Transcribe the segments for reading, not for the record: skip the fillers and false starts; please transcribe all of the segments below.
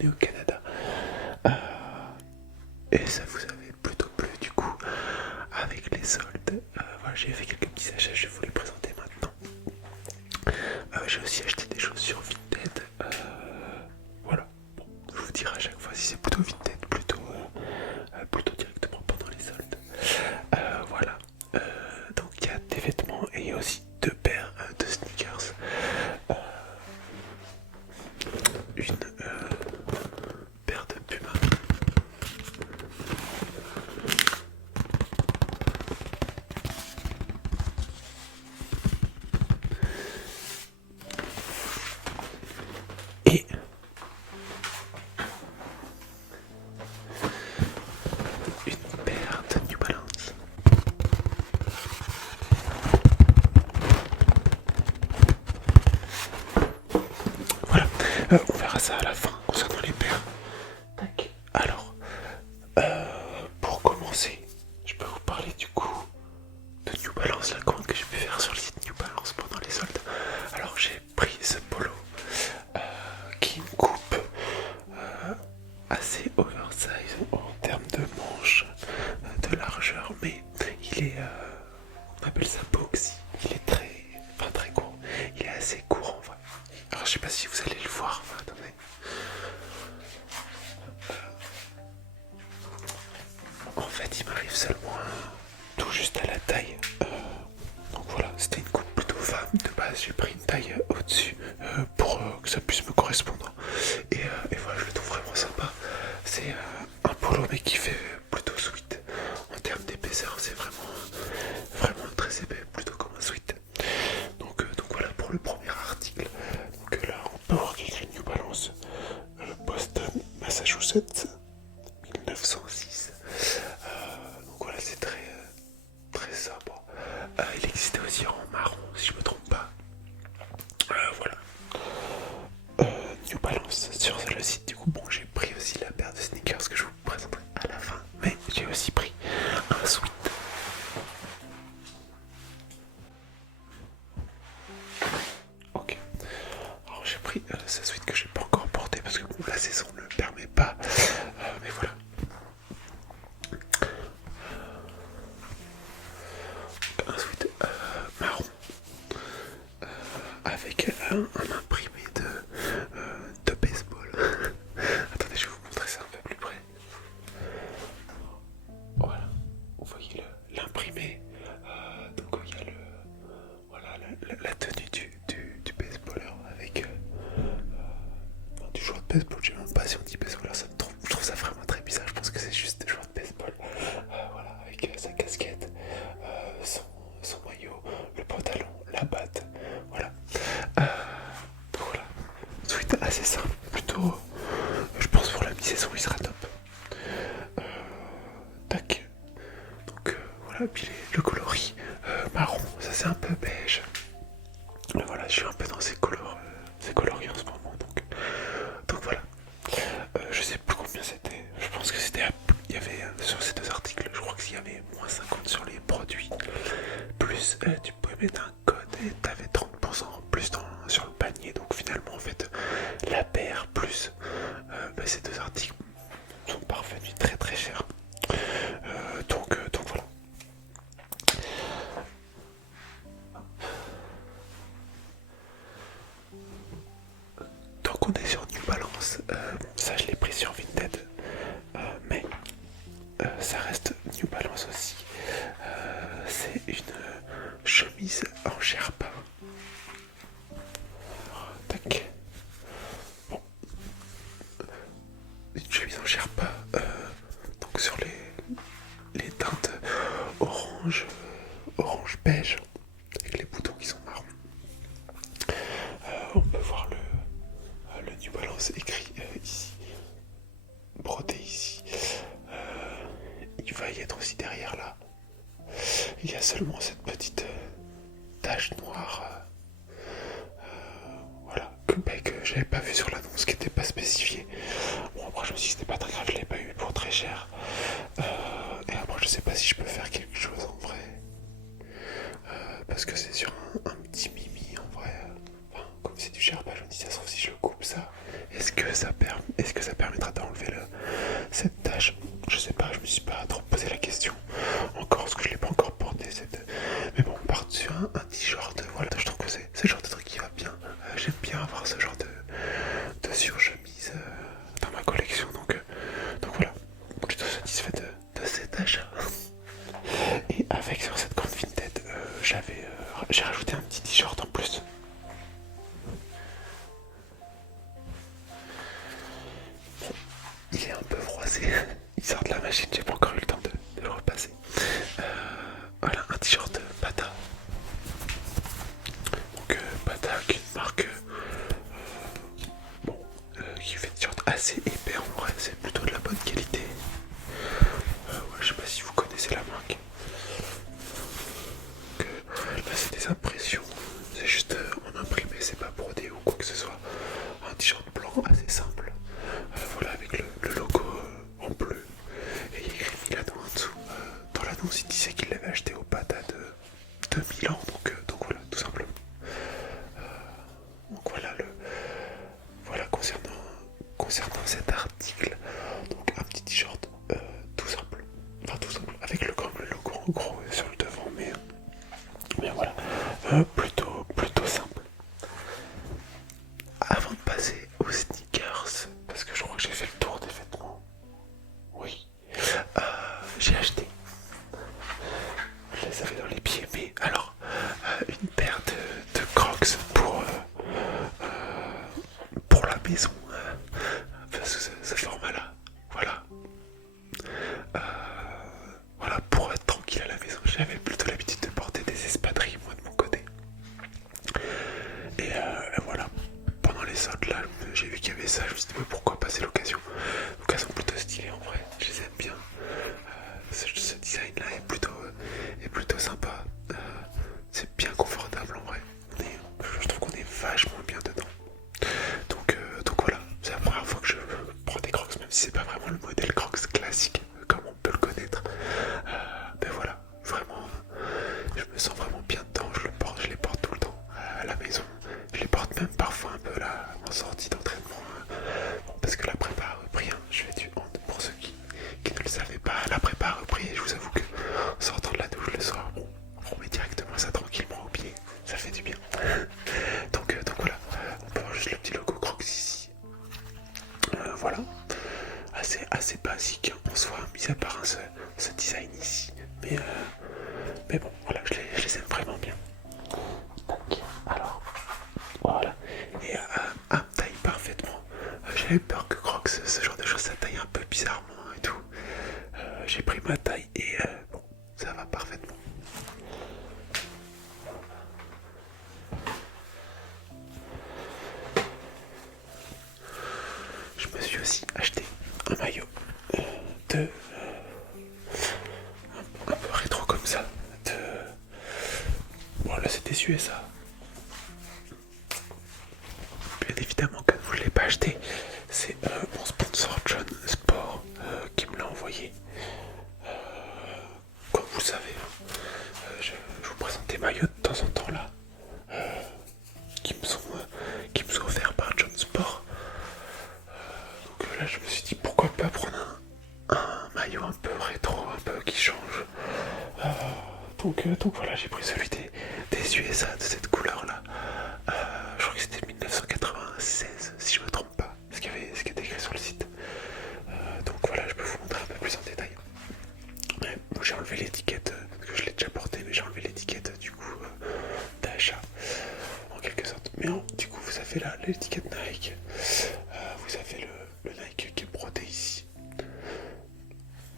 est au Canada. Euh, et ça vous avait plutôt plu du coup avec les soldes. Voilà, j'ai fait quelques petits achats, je vais vous les présenter maintenant. J'ai aussi acheté des chaussures Vinted. Voilà, bon, je vous dirai à chaque fois si c'est plutôt Vinted, plutôt directement pendant les soldes. Voilà, donc il y a des vêtements et il y a aussi deux paires de sneakers. Une paire de Puma. Et une paire de New Balance. Voilà, on verra ça à la fin concernant les paires. Tac. Alors, pour commencer, je peux vous parler du coup de New Balance, la commande que j'ai pu faire sur le site New Balance pendant les soldes. Alors j'ai pris ce polo qui est une coupe assez oversize en termes de manches, de largeur, mais il est, on appelle ça boxy, il est très court, il est assez court en vrai. Alors je sais pas si vous allez le voir, attendez. En fait il m'arrive seulement tout juste à la taille. Donc voilà, c'était une coupe plutôt femme de base, j'ai pris une taille au-dessus pour que ça puisse me correspondre. Et voilà, je le trouve vraiment sympa. C'est un polo mais qui fait plutôt sweat. En termes d'épaisseur, c'est vraiment très épais, plutôt comme un sweat. Donc voilà pour le premier article. Donc là, on peut voir qu'il y a écrit New Balance Boston, Massachusetts, 1906. Donc voilà, c'est très sobre. Il existait aussi en marron, si je me trompe pas. Voilà. New Balance sur le site. Du coup, bon, j'ai pris aussi la paire de sneakers que je vous présenterai à la fin. Mais j'ai aussi pris un sweat. Ok. Alors j'ai pris ce sweat que j'ai pas encore porté parce que bon, la saison ne le permet pas. Mais voilà. Un sweat marron avec un imprimé de baseball. Attendez, je vais vous montrer ça un peu plus près. Voilà, vous voyez l'imprimé. Donc il y a voilà, la tenue du baseballeur avec du joueur de baseball. Je sais même pas si on dit baseballeur, je trouve ça vraiment très bizarre. Je pense que c'est juste joueur de baseball. Voilà, avec sa casquette, son maillot, le pantalon, la batte. Voilà. Donc voilà, sweat assez simple, plutôt. Je pense pour la mi-saison il sera top. Tac. Donc voilà, puis le coloris marron, ça c'est un peu beige. Voilà, je suis un peu dans ces coloris en ce moment. Donc voilà. Je sais plus combien c'était. Je pense que c'était. Il y avait sur ces deux articles, je crois qu'il y avait moins 50 sur les produits. Plus tu pouvais mettre un code et t'avais 30% en plus sur le panier. Donc finalement en fait la paire plus ces deux articles sont parvenus très chers. Donc voilà. Donc on est sur New Balance. Ça je l'ai pris sur Vinted. Mais ça reste New Balance aussi. C'est une chemise en Sherpa. Tac. Bon. Une chemise en Sherpa. Donc sur les teintes orange beige. Avec les boutons qui sont marrons. On peut voir le New Balance écrit ici. Brodé ici. Il va y être aussi derrière là. Il y a seulement cette petite tache noire. Voilà, que j'avais pas vu sur l'annonce, qui n'était pas spécifiée. Bon, après, je me suis dit que c'était pas très grave, je l'ai pas eu pour très cher. Et après, je sais pas si je peux faire quelque chose en vrai. Parce que c'est sur un petit mimi en vrai. Enfin, comme c'est du Sherpa, je me dis, ça se trouve, si je coupe ça, est-ce que est-ce que ça permettra d'enlever cette tache? Je sais pas, je me suis pas trop posé la question encore, parce que je l'ai pas encore porté mais bon, par-dessus un t-shirt, voilà, je trouve que c'est le genre de truc qui va bien. J'aime bien avoir ce genre de surchemise dans ma collection, donc voilà, plutôt satisfait de cet achat. Et avec sur cette grande Vinted, j'ai rajouté un petit t-shirt en plus. Il est un peu froissé, il sort de la machine, j'ai pas encore eu le temps de le repasser. Voilà, un t-shirt Bata. Donc Bata qui est une marque qui fait des t-shirts assez épais en vrai, c'est plutôt de la bonne qualité. Ouais, je sais pas si vous connaissez la marque. Là c'est des impressions, c'est juste en imprimé, c'est pas brodé ou quoi que ce soit. Un t-shirt blanc assez simple, voilà, avec le logo en bleu, et il y a écrit Milano en dessous. Dans l'annonce il disait qu'il l'avait acheté au Bata de Milan, donc voilà, tout simplement. Donc voilà concernant cet article, donc un petit t-shirt tout simple, avec le logo en gros sur le devant, mais voilà, plutôt simple. Avant de passer aux sneakers, parce que je crois que j'ai fait le tour des vêtements, oui, j'ai acheté, je les avais dans les pieds, mais alors une paire de Crocs pour la maison, parce que ce format-là, voilà. Voilà, pour être tranquille à la maison, j'avais plutôt l'habitude de porter des espadrilles, moi de mon côté. Et voilà, pendant les soldes là, j'ai vu qu'il y avait ça, je me suis dit, mais pourquoi pas, c'est l'occasion. Donc elles sont plutôt stylées en vrai, je les aime bien. Ce design là est plutôt sympa. C'est bien confortable en vrai. Je trouve qu'on est vachement bien dedans. Donc voilà, c'est la première fois que je prends des Crocs, même si c'est pas vraiment le modèle Crocs classique comme on peut le connaître. Mais voilà, vraiment, je me sens vraiment bien dedans, je les porte tout le temps à la maison. Je les porte même parfois un peu là en sortie d'entraînement. Parce que la prépa a repris, hein. Je fais du hand pour ceux qui ne le savaient pas. La prépa a repris et je vous avoue que en sortant de la douche le soir, on met directement ça tranquillement au pied. Ça fait du bien. Donc voilà, on peut voir juste le petit logo Crocs ici. Voilà, assez basique en soi, mis à part ce design ici. Mais bon, voilà, je les aime vraiment bien. Tac, alors, voilà. Et elle me taille parfaitement. J'avais peur que Crocs, ce genre de choses, ça taille un peu bizarrement et tout. J'ai pris ma taille et bon, ça va parfaitement. Je me suis aussi acheté un maillot un peu rétro comme ça. Bon là c'est des USA. Bien évidemment que je ne l'ai pas acheté. C'est mon sponsor John Sport qui me l'a envoyé. Comme vous le savez, je vous présente des maillots de temps en temps là. Qui me sont offerts par John Sport. Donc là je me suis dit pourquoi pas prendre un maillot un peu rétro, un peu qui change. Donc voilà, j'ai pris celui des USA de cette couleur là. Je crois que c'était 1996 si je me trompe pas, ce qui est écrit sur le site. Donc voilà, je peux vous montrer un peu plus en détail. Bon, j'ai enlevé l'étiquette, parce que je l'ai déjà porté, mais j'ai enlevé l'étiquette du coup d'achat en quelque sorte. Mais non, du coup vous avez là l'étiquette Nike, vous avez le Nike qui est brodé ici.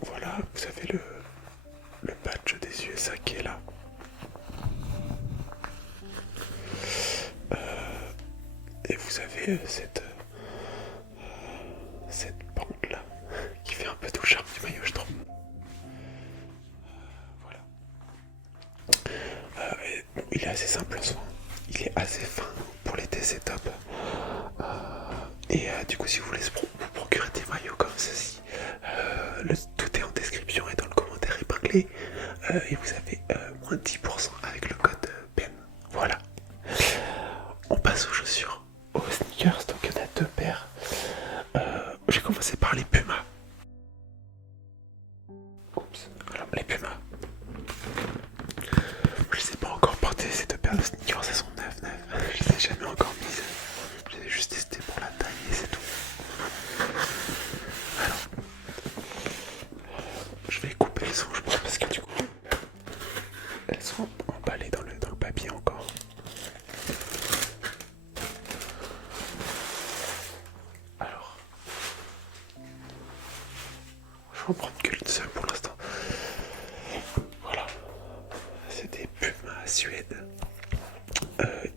Voilà, vous avez le badge des USA qui est là. Et vous avez cette bande là qui fait un peu tout le charme du maillot, je trouve. Voilà. Bon, il est assez simple en soi. Il est assez fin pour l'été, c'est top. Et du coup, si vous voulez vous procurer des maillots comme ceci, tout est en description et dans le commentaire épinglé. Et vous avez moins de 10% avec le code PEN. Voilà. On passe aux chaussures, aux sneakers. Donc il y en a deux paires. commencer par les Pumas. Oups. Alors, les Pumas. Je les ai pas encore portés, ces deux paires de sneakers, elles sont neuves. Je les ai jamais encore mises. Je les ai juste testées pour la taille et c'est tout. Alors, je vais couper les sons, je pense, parce que du coup, elles sont emballées dans le papier encore. Alors, je vais en prendre qu'une seule pour l'instant. Voilà, c'est des Pumas Suède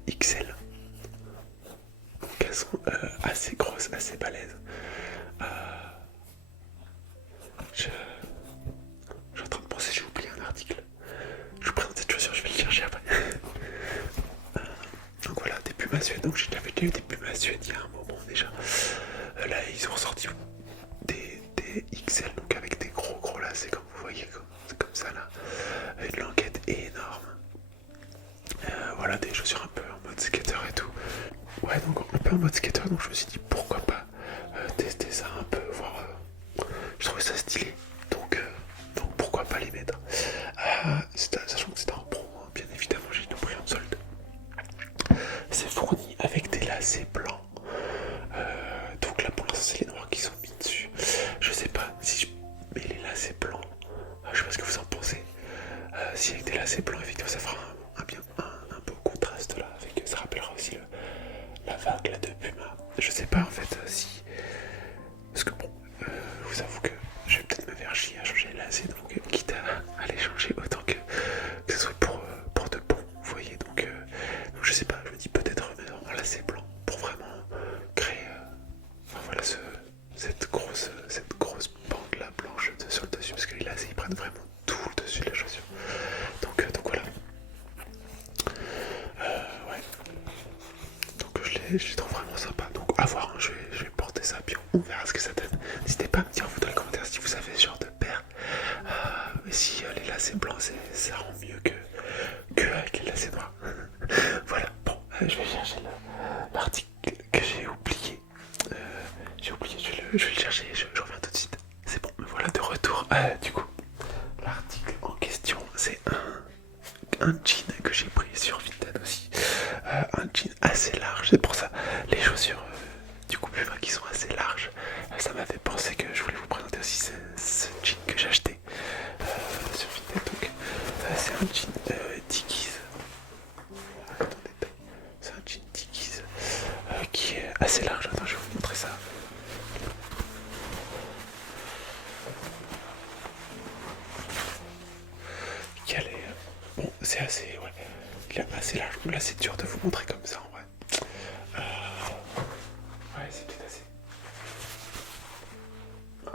XL. Donc elles sont assez grosses, assez balèzes. Je suis en train de penser, j'ai oublié un article. Je vous présente cette chaussure, je vais le chercher après. Donc voilà, des Pumas Suède. Donc j'avais déjà eu des Pumas Suède il y a un moment déjà. Là, ils ont sorti des XL, donc avec des gros lacets, comme vous voyez, c'est comme ça là. Une languette énorme. Voilà, des chaussures un peu en mode skater et tout. Ouais, donc un peu en mode skater, donc je me suis dit pourquoi pas tester ça un peu, voir. Je trouvais ça stylé, donc pourquoi pas les mettre. Sachant que c'était en promo, hein, bien évidemment, j'ai tout pris en solde. C'est fourni avec des lacets blancs. Donc là pour l'instant c'est les noirs qui sont mis dessus. Je sais pas si je mets les lacets blancs. Je sais pas ce que vous en pensez. Si avec des lacets blancs, effectivement, ça fera un beau contraste là. Ça rappellera aussi la vague là de Puma. Je sais pas en fait si. Parce que bon, je vous avoue que je vais peut-être me faire chier à changer les lacets. Donc quitte à les changer autant que ce soit pour de bon. Vous voyez, donc je sais pas. Je me dis peut-être remettre en lacets blancs pour vraiment créer. Enfin voilà cette grosse bande là blanche sur le dessus, parce que les lacets ils prennent vraiment tout le dessus de la chaussure. Donc voilà. Ouais. Donc je les trouve vraiment sympa. Donc à voir, hein, je vais porter ça, puis on verra ce que ça donne. N'hésitez pas à me dire vous dans les commentaires si vous avez ce genre de paire. Si les lacets blancs ça rend mieux que avec les lacets noirs. Voilà, bon, je vais chercher l'article que j'ai oublié. Je vais le chercher, je reviens tout de suite. C'est bon, me voilà de retour. Du coup, l'article en question, c'est un jean que j'ai pris sur Vinted aussi. Un jean assez large, c'est pour ça les chaussures du coup Puma qui sont assez larges. Ça m'a fait penser que je voulais vous présenter aussi ce jean que j'ai acheté sur Vinted. Donc c'est un jean Dickies. C'est un jean Dickies qui est assez large. Attends, je vais vous montrer ça. Bon, c'est assez, ouais, il est assez large. Là, c'est dur de vous montrer comme ça en vrai. Ouais, c'est peut-être assez. Ah.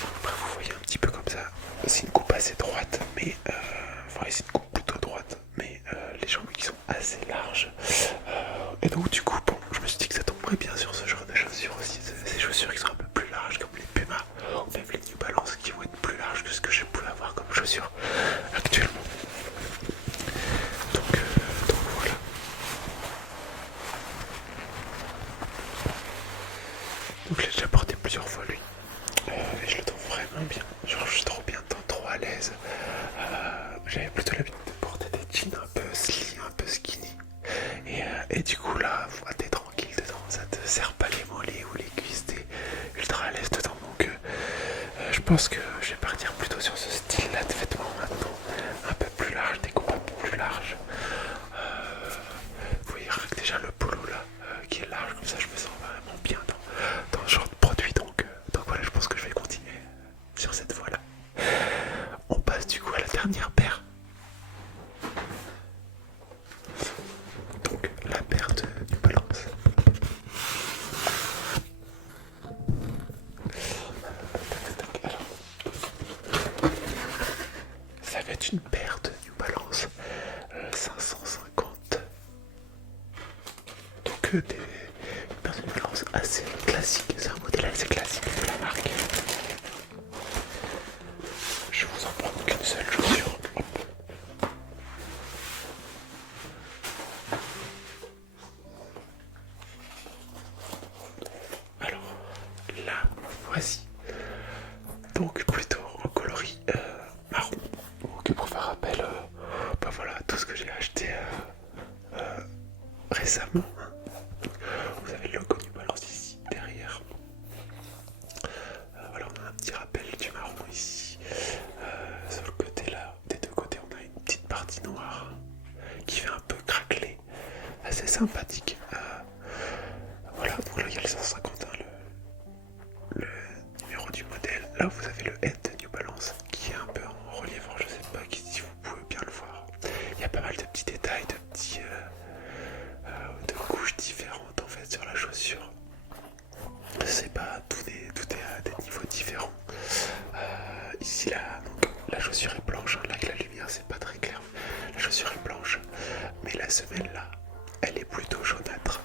Après, vous voyez un petit peu comme ça. C'est une coupe assez droite, mais enfin, c'est une coupe plutôt droite, mais les jambes qui sont assez larges. Et donc, du coup, bon, je me suis dit que ça tomberait bien sur ce genre de chaussures aussi. Ces chaussures qui sont un peu plus larges, comme les Puma, ou même les New Balance qui vont être plus larges que ce que je pouvais avoir comme chaussures actuellement. Donc voilà. Donc je l'ai déjà porté plusieurs fois lui. Et je le trouve vraiment bien. Genre je suis trop bien dedans, trop à l'aise. J'avais plutôt l'habitude de porter des jeans un peu slim, un peu skinny. Et du coup là, t'es tranquille dedans, ça te serre pas les mollets ou les cuisses, t'es ultra à l'aise dedans. Donc je pense que je vais partir plutôt sur ce style là de vêtements maintenant. Un peu plus large, des coupes un peu plus larges. Vous voyez déjà le polo là qui est large, comme ça je me sens vraiment bien dans ce genre de produit. Donc voilà, je pense que je vais continuer sur cette voie là. On passe du coup à la dernière paire. Donc la paire de New Balance. Alors, ça va être une paire de New Balance 550. Donc une paire de New Balance assez classique. C'est un modèle assez classique de la marque. Je vous en prends qu'une seule chaussure. Hop. Alors, voici. Donc plutôt en coloris marron. Donc pour faire rappel, bah voilà, tout ce que j'ai acheté récemment. Vous avez le logo New Balance ici derrière. Voilà, on a un petit rappel du marron ici. Sur le côté là, des deux côtés, on a une petite partie noire qui fait un peu craqueler, assez sympathique. Voilà, donc là il y a le 151, le numéro du modèle. Là vous avez le head de New Balance qui est un peu en relief, alors je sais pas si vous pouvez bien le voir. Il y a pas mal de petits détails, de couches différentes en fait sur la chaussure. C'est pas tout est à des niveaux différents. Ici là, donc, la chaussure est blanche, hein, là avec la lumière c'est pas très clair. La chaussure est blanche, mais la semelle là, elle est plutôt jaunâtre,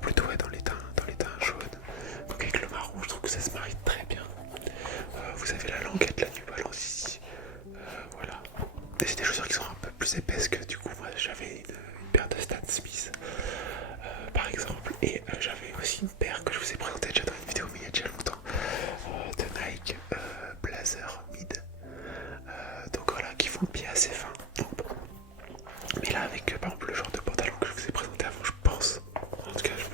plutôt ouais, dans les teints jaunes. Donc avec le marron, je trouve que ça se marie très bien. Vous avez la languette de la New Balance ici. Voilà. Et c'est des chaussures qui sont un peu plus épaisses que du coup moi j'avais une paire de Stan Smith par exemple. Et j'avais aussi une paire que je vous ai présentée déjà dans une vidéo mais il y a déjà longtemps de Nike Blazer Mid. Donc voilà, qui font le pied assez fin. Donc, mais là avec par exemple le genre de pantalon que je vous ai présenté avant, je pense, en tout cas je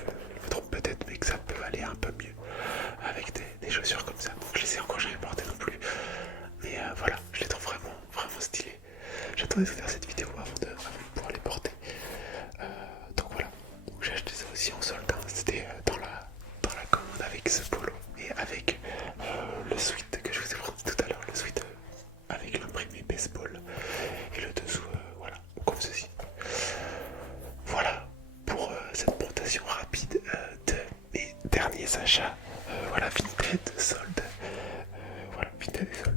me trompe peut-être, mais que ça peut aller un peu mieux avec des chaussures comme ça. Donc je les ai encore jamais portées non plus. Mais voilà, je les trouve vraiment stylées. J'attendais de vous faire cette vidéo avant de pouvoir les porter. Donc voilà, donc j'ai acheté ça aussi en solde. Hein. C'était dans la commande avec ce polo et avec le sweat que je vous ai présenté tout à l'heure, le sweat avec l'imprimé baseball et le dessous, voilà, comme ceci. Voilà pour cette présentation rapide de mes derniers achats. Voilà, Vinted, solde. Voilà, Vinted et solde.